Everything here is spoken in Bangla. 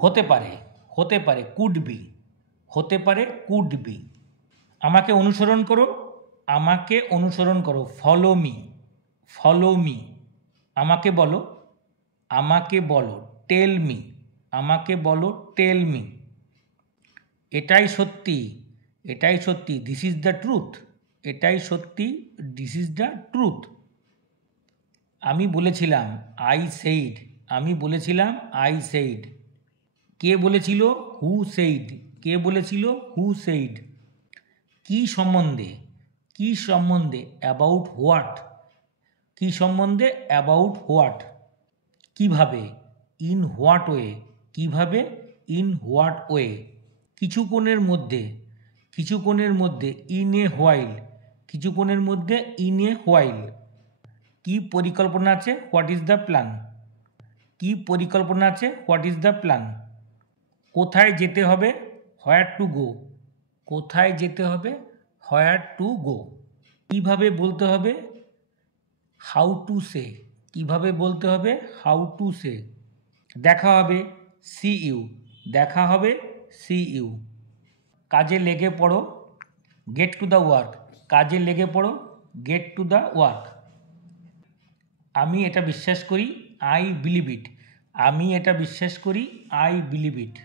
হতে পারে, হতে পারে, কুড বি, হতে পারে, কুড বি। আমাকে অনুসরণ করো, আমাকে অনুসরণ করো, ফলো মি, ফলো মি। আমাকে বলো, আমাকে বলো, টেল মি, আমাকে বলো, টেল মি। এটাই সত্যি, এটাই সত্যি, দিস ইজ দ্য ট্রুথ, এটাই সত্যি, দিস ইজ দ্য ট্রুথ। আমি বলেছিলাম, আই সেইড, আমি বলেছিলাম, আই সেইড। কে বলেছিল, হু সেইড, কে বলেছিল, হু সেইড। কি সম্বন্ধে, কি সম্বন্ধে, অ্যাবাউট হোয়াট, কি সম্বন্ধে, অ্যাবাউট হোয়াট। কিভাবে, ইন হোয়াট ওয়ে, কিভাবে, ইন হোয়াট ওয়ে। কিছুক্ষণের মধ্যে, কিছুক্ষণের মধ্যে, ইন এ হোয়াইল, কিছুক্ষণের মধ্যে, ইন এ হোয়াইল। কি পরিকল্পনা আছে, হোয়াট ইজ দ্য প্ল্যান, কি পরিকল্পনা আছে, হোয়াট ইজ দ্য প্ল্যান। কোথায় যেতে হবে, হোয়ার টু গো, কোথায় যেতে হবে, হোয়ার টু গো। কীভাবে বলতে হবে, হাউ টু সে, কীভাবে বলতে হবে, হাউ টু সে। দেখা হবে, সি ইউ, দেখা হবে, সি ইউ। কাজে লেগে পড়ো, গেট টু দ্য ওয়ার্ক, কাজে লেগে পড়ো, গেট টু দ্য ওয়ার্ক। আমি এটা বিশ্বাস করি, আই বিলিভ ইট, আমি এটা বিশ্বাস করি, আই বিলিভ ইট।